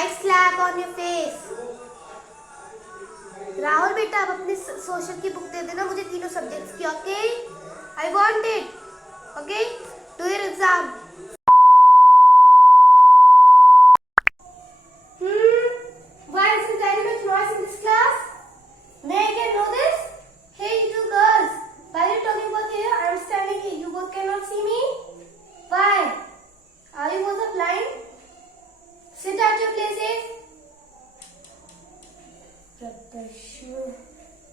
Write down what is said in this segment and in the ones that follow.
I slap on your face. Rahul बेटा आप अपने सोशल की बुक दे देना मुझे तीनों सब्जेक्ट्स की. Okay I want it. Okay do your exam. Why is it very much noise in this class? May I get know this? Hey you two girls, why are you talking about here? I am standing here. You both cannot see me. Why? Are you both blind? Sit at your places.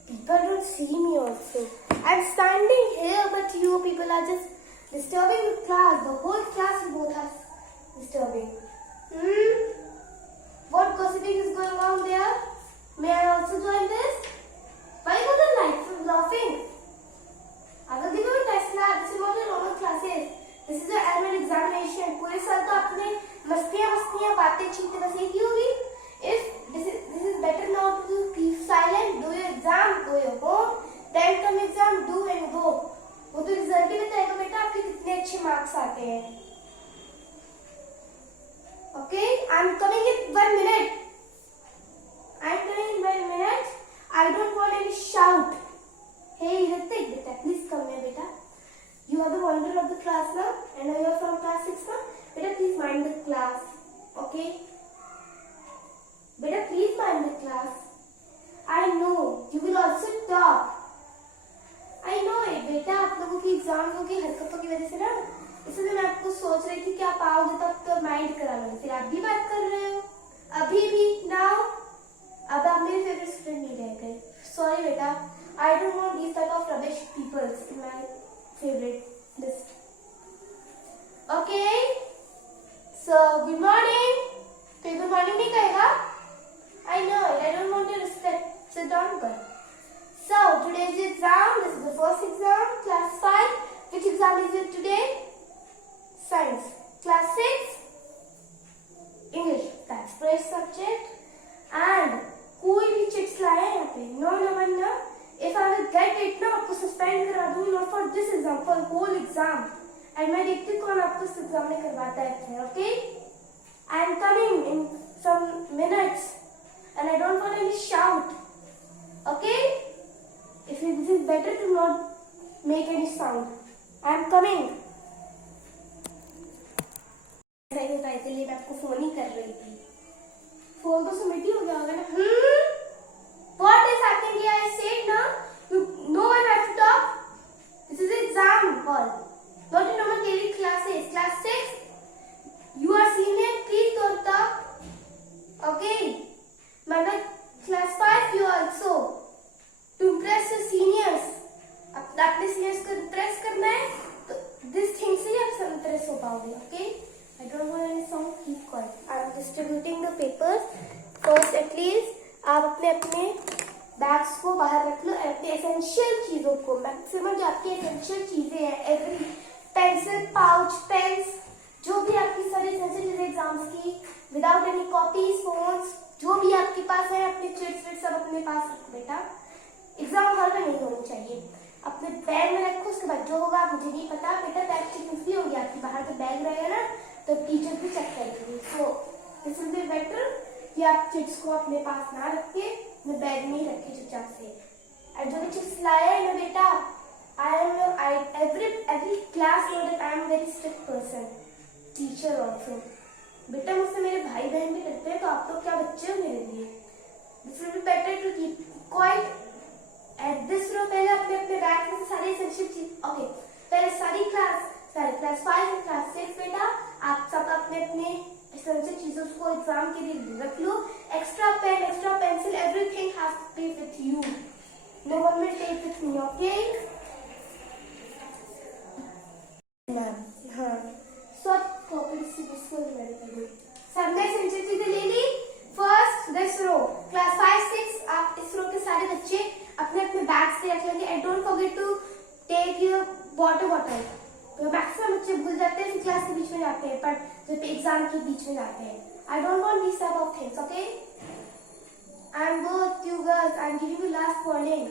People don't see me also. I'm standing here, but you people are just disturbing the class. The whole class you both are disturbing. What gossiping is going on there? May I also join this? Why you both are laughing? I will give you a test now. This is not your normal classes. This is your annual examination. पूरे साल तो आपने मस्तियाँ बातें छीनते बस एक ही होगी. If this is better now to keep silent, do your exam, go your home, then come exam, do and go. वो तो रिजल्ट ही बताएगा बेटा आपके कितने अच्छे मार्क्स आते हैं. Okay, I'm coming in 1 minute. I'm coming in 1 minute. I don't want any shout. Hey Ritik, beta, please come here, beta. You are the wonder of the class now, and you are from class 6 now. Beta, please mind the class. Okay. Beta, please mind the class. I know you will also talk. I know it, बेटा आप लोगों की exam की हरकतों की वजह से ना इसलिए मैं आपको सोच रही थी कि आप आओगे तब तो माइंड करा लोगे. फिर आप भी बात कर रहे हो अभी भी नाउ. अब आप मेरे फेवरेट स्टूडेंट नहीं रह गए. सॉरी बेटा. I don't want these type of rubbish people in my favorite list. Okay. So good morning. कोई good morning नहीं कहेगा? I know it. I don't want your respect. Sit down, girl. So today's exam. This is the first exam, class 5. Which exam is it today? Science. Class 6. English. That's first subject. And कोई भी chits लाया यहाँ पे. No. If I will get it ना आपको suspend करा दूँगी. Not for this exam, for whole exam. And मैं देखती कौन आपको इस exam में करवाता है. Okay? I am coming in some minutes. And I don't want any shout. Okay? If it is better to not make any sound. I am coming. इसलिए मैं आपको फोन ही कर रही थी. फोन तो सबमिट ही हो गया होगा ना. What is happening here? I said ना. No one has to talk. This is exam hall. Not in normal theory classes. Class 6. You are senior. Please don't talk. Okay. Mother, class 5 you also. To impress your seniors. अपने seniors को impress करना है तो this thing से ही आप सब impress हो पाओगे. Okay? I don't want any song. Keep quiet. I am distributing the papers. First at least आप अपने बैग्स को बाहर रख लो. अपने एसेंशियल चीजों को मैक्सिमम जो आपकी एसेंशियल चीजें हैं एवरी पेंसिल पाउच पेन्स जो भी आपकी सारी एसेंशियल चीजें एग्जाम्स की विदाउट एनी कॉपीज फोन्स जो भी आपके पास है अपने चिट्स सब अपने पास रखो बेटा. एग्जाम हॉल में नहीं होनी चाहिए. अपने बैग में रखो. उसके बाद जो होगा मुझे नहीं पता बेटा. बैग चेकिंग भी होगी आपकी. बाहर तो बैग रहेगा ना तो टीचर भी चेक करेंगे. So this will be better कि आप चिट्स को अपने पास ना रख के अपने बैग में ही रखे चुपचाप से. और जो भी चिट्स लाया है ना बेटा every class know that I am very strict person. Teacher also. बेटा मुझसे मेरे भाई बहन भी लगते हैं तो आप लोग क्या बच्चे हो मेरे लिए. This will be better to keep quiet. At this row पहले अपने बैग में सारे एसेंशियल चीज. ओके पहले सारी क्लास 5 और क्लास 6 बेटा आप सब अपने एसेंशियल चीजों को एग्जाम के लिए रख लो. Extra pen extra pencil everything has to be with you. No one will take with me. Okay ma'am. हाँ सब कॉपी से बिल्कुल रेडी कर दो. सबने एसेंशियल चीजें ले ली. फर्स्ट दिस रो क्लास 5 6 आप इस रो के सारे बच्चे अपने बैग्स से रख लेंगे. And don't forget to take your water bottle. तो मैक्सिमम बच्चे भूल जाते हैं क्लास के बीच में जाते हैं पर जब एग्जाम के बीच में जाते हैं. आई don't want this type of things. Okay I am good you girls. I am giving you last warning.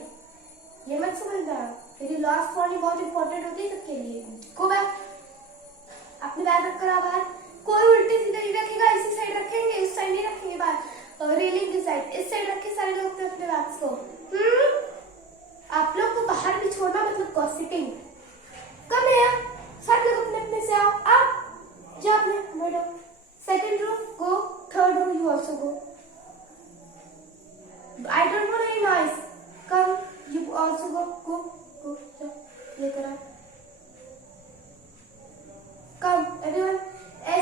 ये मत समझना मेरी लास्ट वार्निंग बहुत इंपॉर्टेंट होती है सबके लिए. Go back. अपने बैग रख कर बाहर. कोई उल्टी सीधे नहीं रखेगा. इसी साइड रखेंगे इस साइड नहीं रखेंगे. Second row, go. Third row, you also go. I don't want any noise. Come, you also go. Go. Go. लेकर आओ. Come, everyone.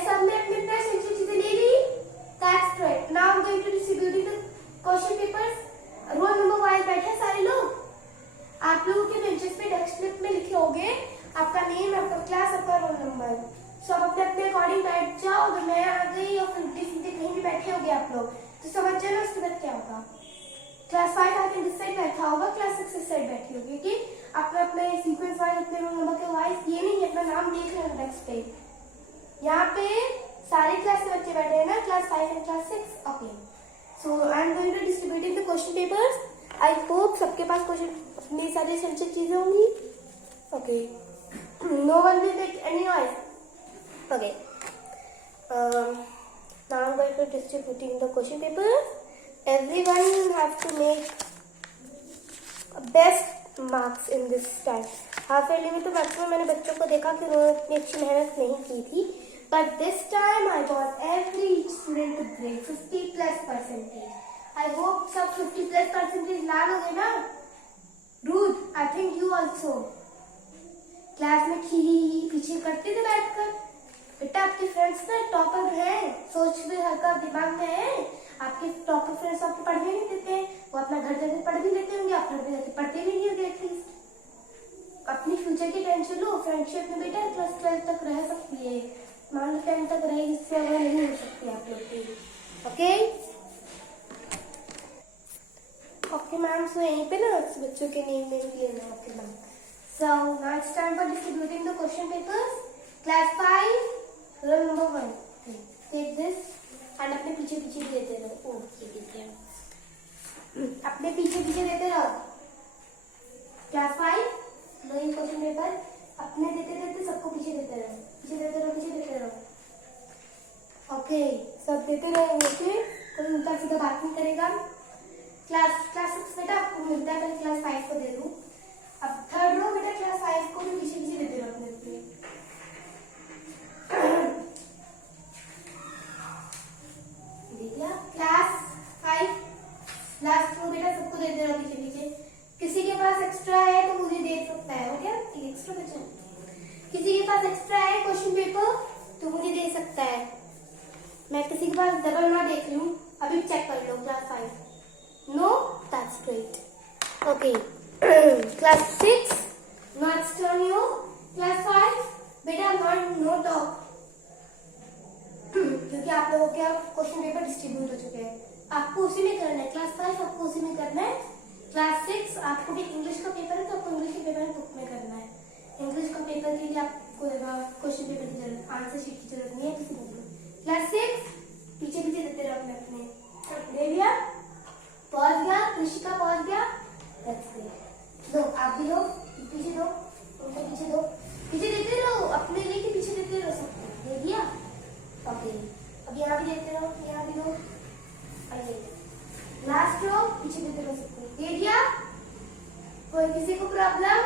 सबने अपने अपना essential चीजें ले ली. That's right. Now I'm going to distributing the question papers. Roll number wise बैठे हैं सारे लोग. आप लोगों के बेंचेस पे डेस्क स्लिप में लिखे होंगे आपका नेम, आपका क्लास, आपका रोल नंबर. सब अपने अपने अकॉर्डिंग बैठ जाओ. अगर मैं आ गई और फिर सीधे कहीं भी बैठे होंगे आप लोग तो समझ जाना उसके बाद क्या होगा. क्लास 5 आके दिस साइड बैठा होगा, क्लास 6 इस साइड बैठी होगी. कि अपने अपने सीक्वेंस वाइज, अपने रोल नंबर के वाइज, ये नहीं अपना नाम देख लेना डेस्क पे. यहाँ पे सारे क्लास के बच्चे बैठे हैं ना, class 5 and class 6. Okay, so I am going to distributing the question papers. I hope सबके पास क्वेश्चन अपनी सारी संचित चीजें होंगी. Okay, no one will make any noise. Okay, now I'm going to distributing the question papers. Everyone have to make best marks in this time. Half yearly में तो maximum मैंने बच्चों को देखा कि उन्होंने इतनी अच्छी मेहनत नहीं की थी. But this time I got every student to grade 50+%. I hope सब 50+% ला लोगे ना. Ruth, I think you also. Class में खी पीछे करते थे बैठकर. बेटा आपके फ्रेंड्स ना टॉपर हैं, सोच भी हल्का दिमाग में है. आपके टॉपर फ्रेंड्स आपको पढ़ने नहीं देते. वो अपना घर जाकर पढ़ भी लेते होंगे, आप घर जाकर पढ़ते भी नहीं होंगे. एटलीस्ट अपनी फ्यूचर की टेंशन लो. फ्रेंडशिप में बेटा क्लास 12 तक रह सकती है, मान लो 10 तक रहेगी, इससे आगे नहीं हो सकती आप लोग की. ओके ओके मैम, सो यहीं पे ना बच्चों के नेम में भी लेना. Okay ma'am, so now it's time for distributing the question papers. Class 5 roll number 1, take this and अपने पीछे पीछे भी देते रहो. ओ ये देते हैं, अपने पीछे पीछे देते रहो. क्लास 5 लो ये क्वेश्चन पेपर अपने देते देते सबको पीछे देते रहो, पीछे देते रहो, पीछे देते रहो. ओके, सब देते रहेंगे. ओके, कोई उल्टा सीधा बात नहीं करेगा. क्लास 6 बेटा आपको मिलता है, पहले क्लास 5 को दे दूं. अब थर्ड रो बेटा क्लास 5 को भी पीछे पीछे देते रहो अपने अपने. क्लास 5 लास्ट रो बेटा सबको देते रहो पीछे पीछे. किसी के पास एक्स्ट्रा है तो मुझे दे सकता है. ओके, एक्स्ट्रा बचा. किसी के पास एक्स्ट्रा है क्वेश्चन पेपर तो मुझे दे सकता है. मैं किसी के पास डबल ना देख लूं. अभी चेक कर लो. Class 5 no, that's great. Okay, class 6 not turn you. Class 5 बेटा नॉट नो टॉक, क्योंकि आप लोगों के क्वेश्चन पेपर डिस्ट्रीब्यूट हो चुके हैं. आपको उसी में करना है. क्लास 5 आपको उसी में करना है. क्लास 6 आपको भी इंग्लिश का पेपर है तो आपको इंग्लिश के पेपर बुक में करना है. इंग्लिश का पेपर के लिए आपको क्वेश्चन पेपर की जरूरत, आंसर शीट की जरूरत नहीं है किसी को. क्लास 6 पीछे पीछे देते रहो अपने अपने. ले लिया, पहुंच गया. कृषिका पहुंच गया. लो आप भी लो, पीछे दो, उनको पीछे दो, पीछे देते रहो. अपने लेके पीछे देते रहो सबको. ले लिया. ओके, अब यहाँ भी देते रहो, यहाँ भी दो. लास्ट रो पीछे देते रहो सबको. दे दिया. कोई किसी को प्रॉब्लम,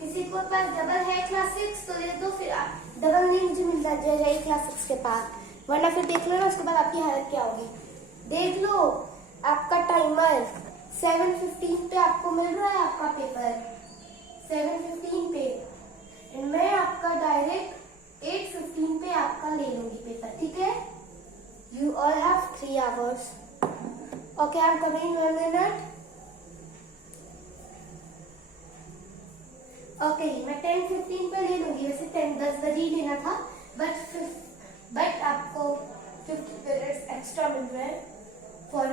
किसी को पास डबल है क्लास 6 तो दे दो. फिर डबल नहीं मुझे मिल जाए क्लास 6 के पास, वरना फिर देख लो ना उसके बाद आपकी हालत क्या होगी. देख लो आपका टाइमर 7:15 पे आपको मिल रहा है आपका पेपर. 7:15 पे मैं आपका डायरेक्ट 8:15 पे आपका ले लूंगी पेपर. ठीक है, you all have 3 hours. Okay, I am coming 1 minute. Okay, मैं 10:15 पे ले लूंगी. वैसे 10 बजे ही लेना था, बट आपको 50 minutes एक्स्ट्रा मिल रहा है. फॉर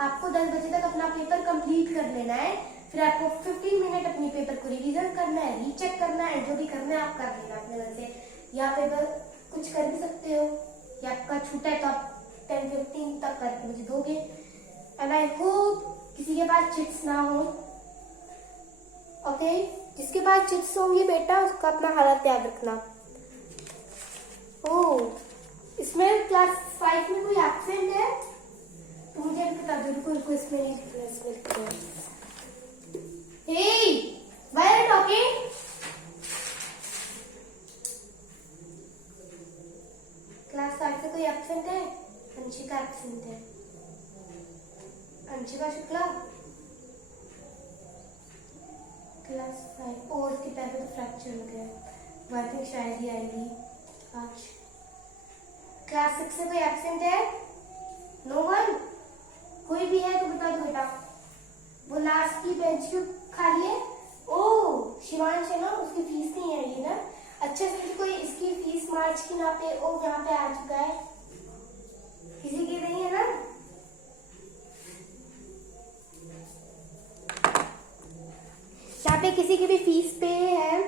आपको 10 बजे तक अपना पेपर कंप्लीट कर लेना है. फिर आपको 15 मिनट अपने पेपर को रिवीजन करना है, रीचेक करना है. जो भी करना है आप कर लेना अपने घर से. या पेपर कुछ कर भी सकते हो, या आपका छूटा है तो आप 10:15 तक करके मुझे दोगे. एंड आई होप किसी के पास चिट्स ना हो. ओके, जिसके पास चिट्स होंगी बेटा उसका अपना हालत याद रखना. ओह, इसमें क्लास 5 में कोई एब्सेंट है तो मुझे बता दो. रुको इसमें hey why are you talking. Class 5 से कोई कोई एब्सेंट है? अंशिका एब्सेंट है। अंशिका शुक्ला क्लास 5। ओ उसके पैर में तो फ्रैक्चर हो गया, वर्किंग शायद ही आएगी आज। क्लास 6 से कोई एब्सेंट है? No one? कोई भी है तो बता दो बेटा। वो लास्ट की बेंच क्यों खाली है? ओ शिवांश है ना, उसकी फीस नहीं आएगी ना। अच्छा से कोई इसकी फीस मार्च की ना पे ओ यहाँ पे आ चुका है, किसी की नहीं है ना? यहाँ पे किसी की भी फीस पे है,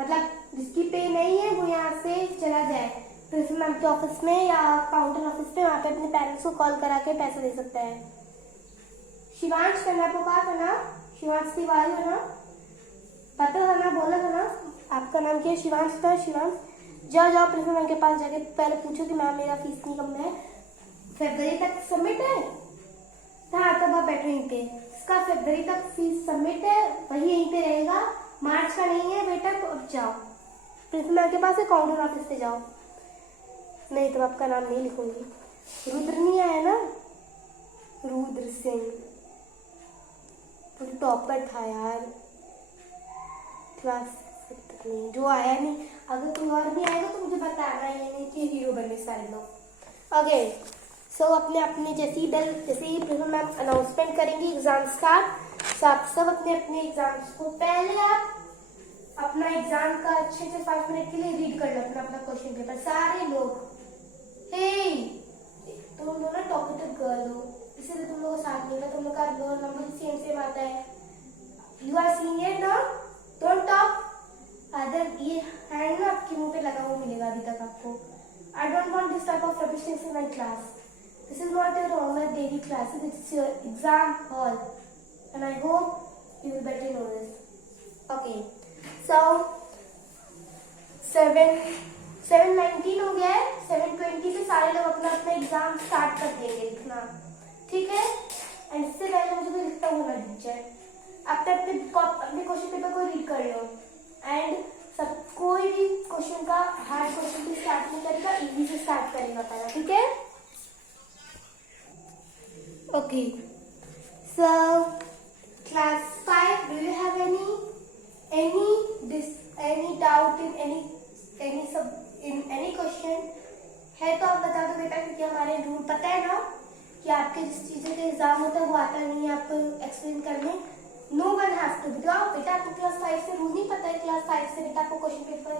मतलब जिसकी पे नहीं है वो यहाँ से चला जाए प्रिंसिपल मैम के ऑफिस में या काउंटर ऑफिस में, वहाँ पे अपने पेरेंट्स को कॉल करा के पैसा दे सकता है। शिवांश करना आपको कहा था ना, शिवांश तिवारी है ना, पता था ना, बोला था ना आपका नाम क्या है? शिवांश था। शिवांश जाओ जाओ प्रिंसिपल मैम के पास जाके पहले पूछो कि मैम मेरा फीस नहीं कम है, फरवरी तक सबमिट है। हाँ तब आप बैठो यहीं पे, इसका फरवरी तक फीस सबमिट है, वही यहीं पे रहेगा, मार्च का नहीं है बेटा। तो अब जाओ प्रिंसिपल मैम के पास है, काउंटर ऑफिस पे जाओ। नहीं तो आपका नाम नहीं लिखूंगी। रुद्र नहीं आया ना, रुद्र सिंह तो टॉपर था यार क्लास तक में, जो आया नहीं। अगर कोई और भी आएगा तो मुझे बताना, ये नहीं कि हीरो बनने सारे लोग। ओके सो अपने अपने जैसे ही प्रिंसिपल मैम अनाउंसमेंट करेंगी एग्जाम स्टार्ट, सो आप सब अपने अपने एग्जाम्स को पहले आप अपना एग्जाम का अच्छे से 5 मिनट के लिए रीड कर लो अपना अपना क्वेश्चन पेपर सारे लोग। हे तुम लोग ना टॉकेटिव गर्ल हो, इसीलिए तुम लोग साथ में तुम लोग का नंबर सेम आता है। यू आर सीनियर ना, डोंट टॉक। अदर ये हैंड ना आपके मुंह पे लगा हुआ मिलेगा अभी तक आपको। I don't want this type of rubbish things in my class. This is not your online daily classes, it's your exam hall and I hope you will better know this. Okay so 7:19 हो गया है, 7:20 पे सारे लोग अपना अपना exam start कर देंगे लिखना, ठीक है? एंड इससे पहले मुझे कोई लिखता हुआ ना दिख जाए। अपने अपने क्वेश्चन पेपर को रीड कर लो एंड सब कोई भी क्वेश्चन का हार्ड क्वेश्चन भी स्टार्ट नहीं करेगा, इजी से स्टार्ट करेगा पहला, ठीक है? Okay so class 5, do you have any doubt in any question है तो आप बता दो बेटा, क्योंकि हमारे रूल पता है ना कि आपके जिस चीजें का एग्जाम होता है वो आता नहीं है आपको एक्सप्लेन करने। नो वन हैव टू बताओ बेटा, आपको क्लास 5 से रूल नहीं पता है? क्लास 5 से बेटा आपको क्वेश्चन पेपर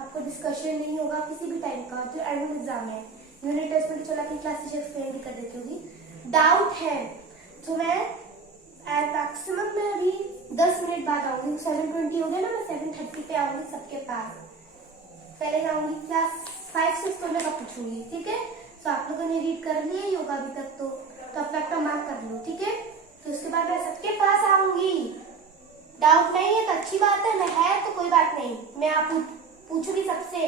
आपको डिस्कशन नहीं होगा किसी भी टाइप का, जो एनुअल एग्जाम है। यूनिट टेस्ट में तो चला अपनी क्लास टीचर एक्सप्लेन भी कर देती होगी। डाउट है तो मैं मैक्सिमम मैं अभी 10 मिनट बाद आऊंगी, 7:20 हो गया ना, मैं 7:30 पे आऊंगी सबके पास। पहले जाऊंगी क्लास 5 से स्कूल का पूछूंगी, ठीक है? तो आप लोगों ने रीड कर लिया योगा अभी तक तो अपना अपना मार्क कर लो, ठीक है? तो उसके बाद मैं सबके पास आऊंगी। डाउट नहीं है तो अच्छी बात है, मैं है तो कोई बात नहीं, मैं आप पूछूंगी सबसे।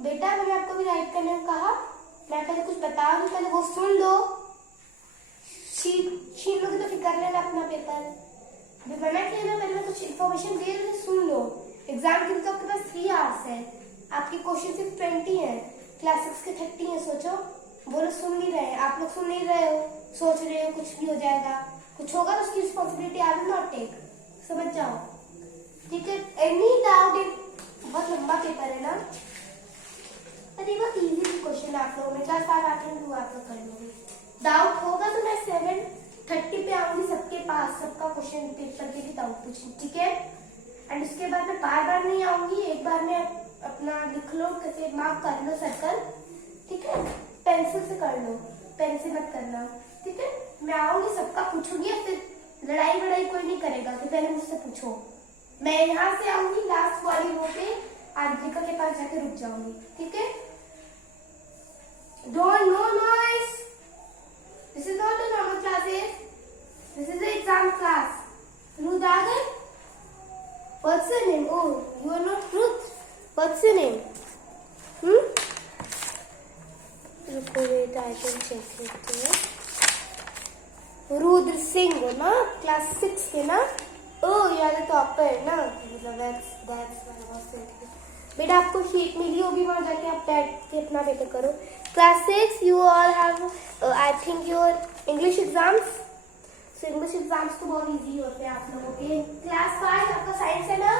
बेटा मैंने आपको भी राइट करने को कहा, मैं पहले कुछ बता दूं, पहले वो सुन लो। छीन लोगे तो फिर कर लेना अपना पेपर। अभी मना किया ना, पहले मैं कुछ इन्फॉर्मेशन दे रही हूँ, सुन लो। एग्जाम के लिए तो आपके पास 3 आवर्स है, आपके क्वेश्चन सिर्फ 20 है, क्लास 6 के 30 है। सोचो, वो लोग सुन नहीं रहे, आप लोग सुन नहीं रहे हो, सोच रहे हो कुछ भी हो जाएगा, कुछ होगा तो उसकी responsibility I will not take, समझ जाओ, ठीक है? एनी डाउट, बहुत लंबा पेपर है ना, अरे बहुत इजी क्वेश्चन है आप लोगों में, क्लास 5 आते हैं आप लोग कर लोगे। डाउट होगा तो मैं 7:30 पे आऊंगी सबके पास, सबका क्वेश्चन पेपर के भी डाउट पूछूंगी, ठीक है? एंड उसके बाद मैं बार बार नहीं आऊंगी, एक बार में अपना लिख लो, कैसे मार्क कर लो सर्कल, ठीक है? पेंसिल से कर लो, पेन से मत करना, ठीक है? मैं आऊंगी सबका पूछूंगी, फिर लड़ाई कोई नहीं करेगा, तो पहले मुझसे पूछो। मैं यहाँ से आऊंगी लास्ट वाली रो पे आंतरिका के पास जाके रुक जाऊंगी, ठीक है? Don't no noise. This is not a normal classes. This is the exam class. Ruth आ गए? What's your name? Oh, you are not Ruth. What's your name? रुको बेटा, I can check it. Rudra Singh हो ना, क्लास 6 के ना? Oh, you are the topper ना? That's what I was thinking. बेटा आपको शीट मिली होगी, वहां जाके आप बैठ के अपना पेपर करो। Class 6 you all have I think your English exams. So English exams तो बहुत इजी होते हैं आप लोगों के। क्लास 5 आपका साइंस है ना,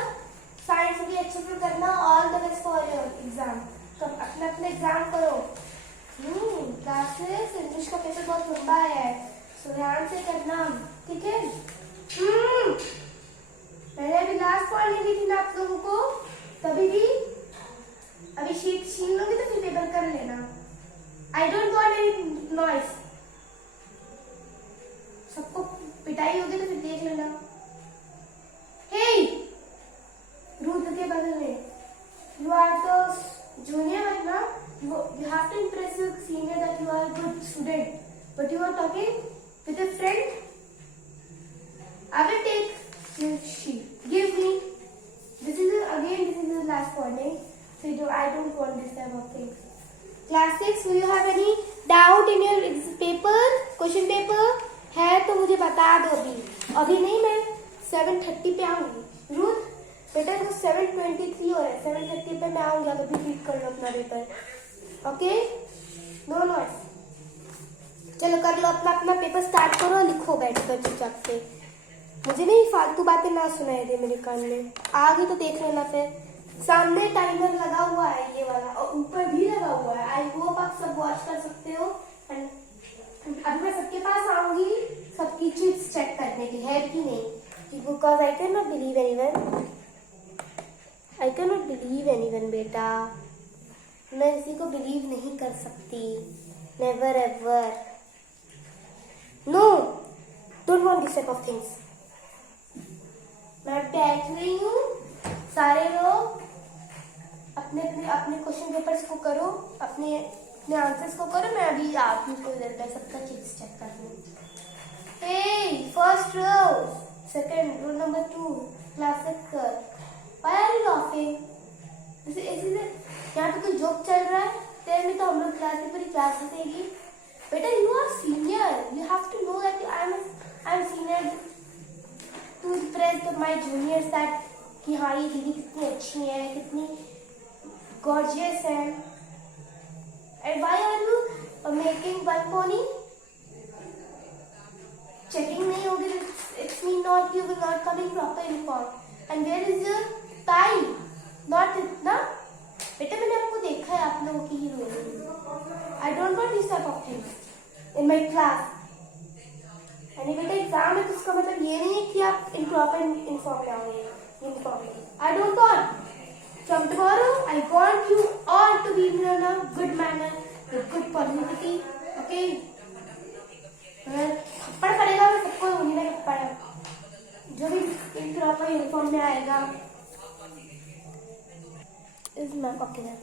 साइंस भी अच्छे से करना। All the best for your exam. तो अपना अपना एग्जाम करो। क्लास 6 इंग्लिश का पेपर बहुत लंबा है, सो ध्यान से करना, ठीक है। मैंने अभी लास्ट पढ़ने दी थी ना आप लोगों को, तभी भी अभी शीट छीन लोगे तो फिर पेपर कर लेना। आई डोंट वांट एनी नॉइस। सबको पिटाई होगी तो फिर देख लेना। हे रूथ के बगल में, you are the junior right now. You have to impress your senior that you are a good student, but you are talking with a friend. I will take this sheet. Give me. This is the last warning. So I don't want this type of things. Class 6, do you have any doubt in your paper, question paper? है तो मुझे बता दो अभी नहीं, मैं 7:30 पे आऊंगी। रूथ बेटा तो 7:23 हो रहा है, 7:30 पे मैं आऊंगी, अगर भी ठीक कर लो अपना पेपर, ओके। No noise. चलो कर लो अपना अपना पेपर, स्टार्ट करो, लिखो बैठ कर चुपचाप से। मुझे नहीं फालतू बातें ना सुनाई दे मेरे कान में। आगे तो देख लेना फिर। सामने टाइमर लगा हुआ है ये वाला, और ऊपर भी लगा हुआ है। आई होप आप सब वॉच कर सकते हो। एंड अभी मैं सबके पास आऊंगी सबकी चिट्स चेक करने की है कि नहीं, because I can not believe anyone. I can not believe anyone बेटा, मैं किसी को बिलीव नहीं कर सकती, never ever. No, don't want this type of things. मैं बैठ रही हूँ, सारे लोग अपने अपने अपने क्वेश्चन पेपर्स को करो, अपने अपने आंसर्स को करो। मैं अभी आती हूँ थोड़ी देर में सबका चिट्स चेक कर लूँ। Hey first row, second row number 2, class 6, why are you laughing? यहाँ पे कोई जोक चल रहा है तेरे में, तो हम लोग क्लास की पूरी क्लास हंसेगी। बेटा you are senior, you have to know that I am senior to impress my juniors that कि हाँ ये दीदी कितनी अच्छी है, कितनी गॉर्जियस है। And why are you making one pony? Checking नहीं होगी तो it's mean not you will not come in proper uniform. And where is your tie? Not इतना। बेटा मैंने आपको देखा है, आप लोगों की heroine. I don't want this type of things in my class. यानी बेटा एग्जाम है तो इसका मतलब ये नहीं है कि आप इन प्रॉपर यूनिफॉर्म में आओगे, यूनिफॉर्म में। आई don't want. From tomorrow, I want you all to be in a good manner, with good positivity, okay? थप्पड़ पड़ेगा, मैं सबको दूंगी ना थप्पड़, जो भी इन प्रॉपर यूनिफॉर्म में आएगा। इस मैम ओके मैम।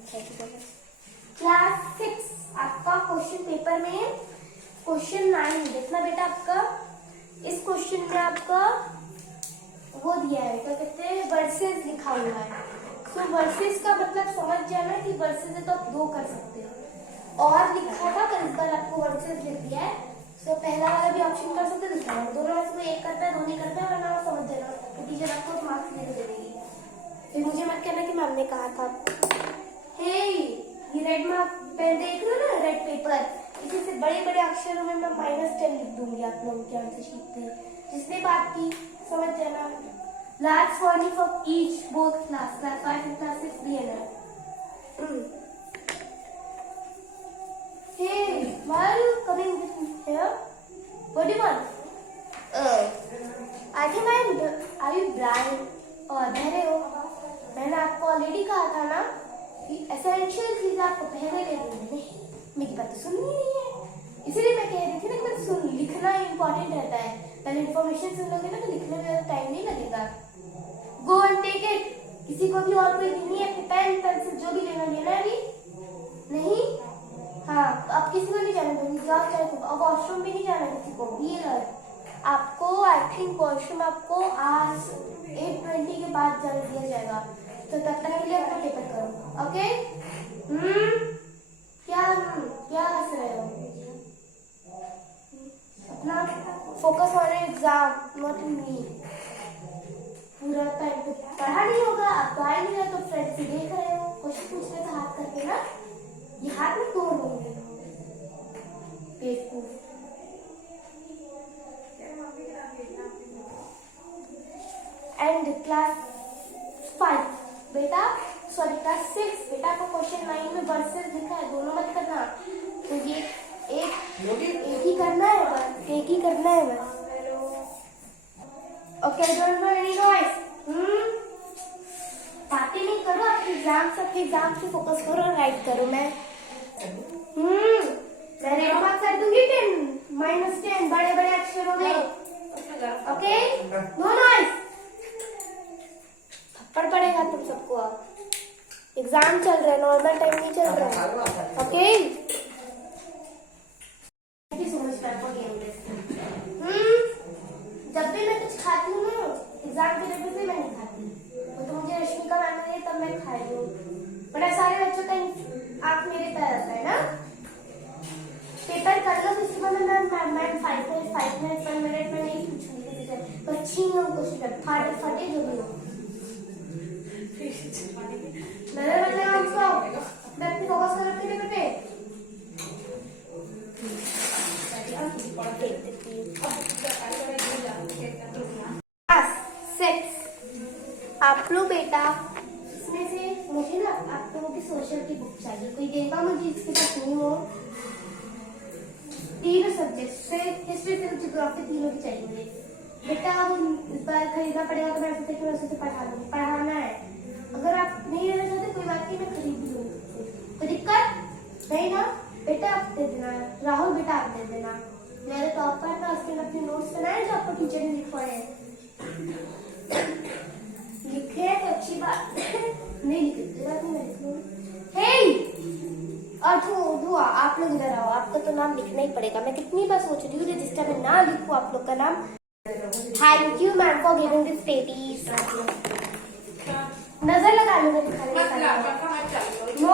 क्लास 6 आपका क्वेश्चन पेपर में क्वेश्चन 9 देखना बेटा। आपका इस क्वेश्चन में आपका वो दिया है, क्या कहते हैं, वर्सेस लिखा हुआ है। तो वर्सेस का मतलब समझ जाना कि वर्सेस है तो आप 2 कर सकते हो। और लिखा था पर इस बार आपको वर्सेस लिख दिया है। तो पहला वाला भी ऑप्शन कर सकते हो, दूसरा वाला, दोनों में से कोई एक करता है, दो नहीं करता है, वरना आप समझ जाना तो टीचर आपको मार्क्स दे देगी। फिर मुझे मत कहना कि मैम ने कहा था। हे ये रेड मार्क पेन देख रहे हो ना, रेड पेपर, इसी से बड़े बड़े अक्षरों में मैं -10 लिख दूंगी आप लोगों के आंसर शीट पे। जिसने बात की समझ जाना। Last warning for each, both class 5 and class 6 DNR. Hey, why are you coming here? What do you want? I think are you blind? बहरे हो? मैंने आपको ऑलरेडी कहा था ना कि एसेंशियल चीज आपको पहले ले लेनी है। मेरी बात सुन ही नहीं है, इसीलिए मैं कह रही थी ना कि सुन, लिखना इम्पोर्टेंट रहता है। पहले इन्फॉर्मेशन सुन लोगे ना तो लिखने में टाइम नहीं लगेगा। Go and take it. किसी को भी और कोई नहीं है, पेन पेंसिल जो भी लेना है अभी नहीं। हाँ तो अब किसी को नहीं जाना, जाओ चाहे तो। अब वॉशरूम भी नहीं जाना किसी को भी। आपको आई थिंक वॉशरूम आपको आज 8:20 के बाद जाने दिया जाएगा, तो तब तक के लिए अपना पेपर करो, ओके। क्या हंस रहे हो? अपना focus on exam, not me. पूरा टाइम पढ़ा नहीं होगा, आप तो आ ही नहीं रहे, तो फ्रेंड्स ही देख रहे हो। फोकस करो और राइट करो। मैं रेड मार्क कर दूंगी 10 -10 बड़े बड़े अक्षरों में। Okay, no noise. थप्पड़ पड़ेगा तुम सबको। अब एग्जाम चल रहा है, नॉर्मल टाइम नहीं चल रहा है। ओके, जब भी मैं कुछ खाती हूँ ना एग्जाम के डेट पे मैं नहीं खाती, तो मुझे रश्मिका मैम ने तब मैं खा रही हूँ। बड़ा सारे बच्चों का आँख मेरे पे रहता है ना। पेपर कर लो, इसके बाद मैं 5 मिनट 1 मिनट में नहीं पूछूंगी किसी से, बस छीन लो क्वेश्चन, फटे जो भी हो। नजर बदलेगा उसको, मैं अपनी फोकस कर रखी पेपर पे। आप लोग बेटा इसमें से मुझे ना आप लोगों की सोशल की बुक चाहिए, कोई देगा मुझे इसके पास नहीं हो। 3 सब्जेक्ट से हिस्ट्री से ज्योग्राफी तीनों की चाहिए मुझे बेटा। अब इस बार खरीदना पड़ेगा तो मैं सोचती हूँ उसे पढ़ा दूंगी, पढ़ाना है। अगर आप नहीं लेना चाहते कोई बात नहीं, मैं खरीद भी दूंगी, कोई दिक्कत नहीं ना। बेटा आप दे देना, राहुल बेटा आप दे देना। मेरे टॉपर ना उसके अपने नोट्स बनाए जो आपको टीचर ने लिखवाए हैं। लिखे तो अच्छी बात नहीं लिखे मैं लिख लूंगी। और धुआ आप लोग इधर आओ, आपका तो नाम लिखना ही पड़ेगा। मैं कितनी बार सोच रही हूँ रजिस्टर में ना लिखूं आप लोग का नाम। Thank you ma'am for giving this patties. नजर लगा लो, नो